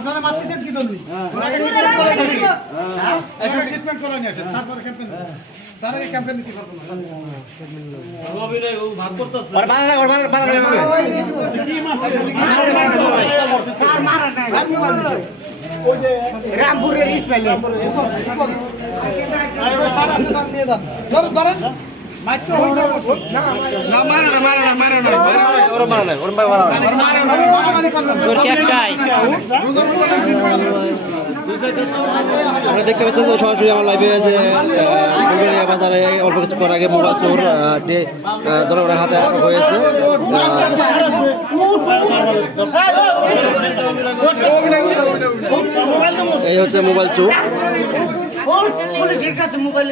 আপনারা মারতেছেন কি জন্য? ট্রিটমেন্ট করা নিয়ে আসেন, তারপরে ক্যাম্পেইন তার আগে ক্যাম্পেইন নিতে পারবো না। রামপুরের ইসমাইল ধরেন মাইক তো হইল না মারা আমরা দেখতে পাচ্ছেন যে সরাসরি আমার লাইভে যে বুলগারিয়া বাজারে অল্প কিছুক্ষণ আগে মোবাইল চোর জনগণের হাতে আটক হয়েছে। এই হচ্ছে মোবাইল চোর। পুলিশের কাছে মোবাইল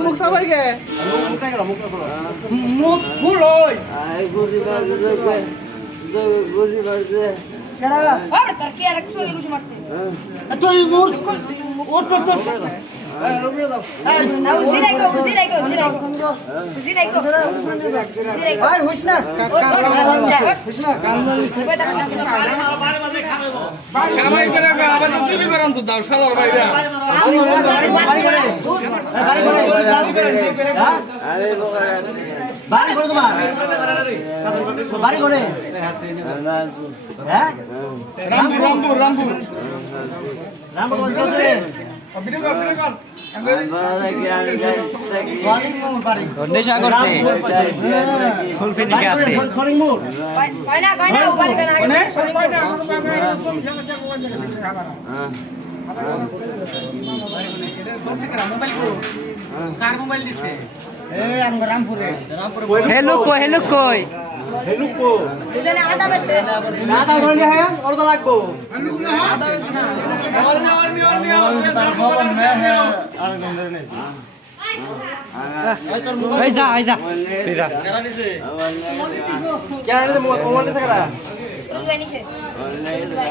মুখ সাবাই গে মুখ ফুল ওই তুই বাড়ি করে তোমার বাড়ি করে হ্যাঁ রামপুর নেশা করতে ফুলফি নিকে আছে রামপুরে হেলুক কই क्या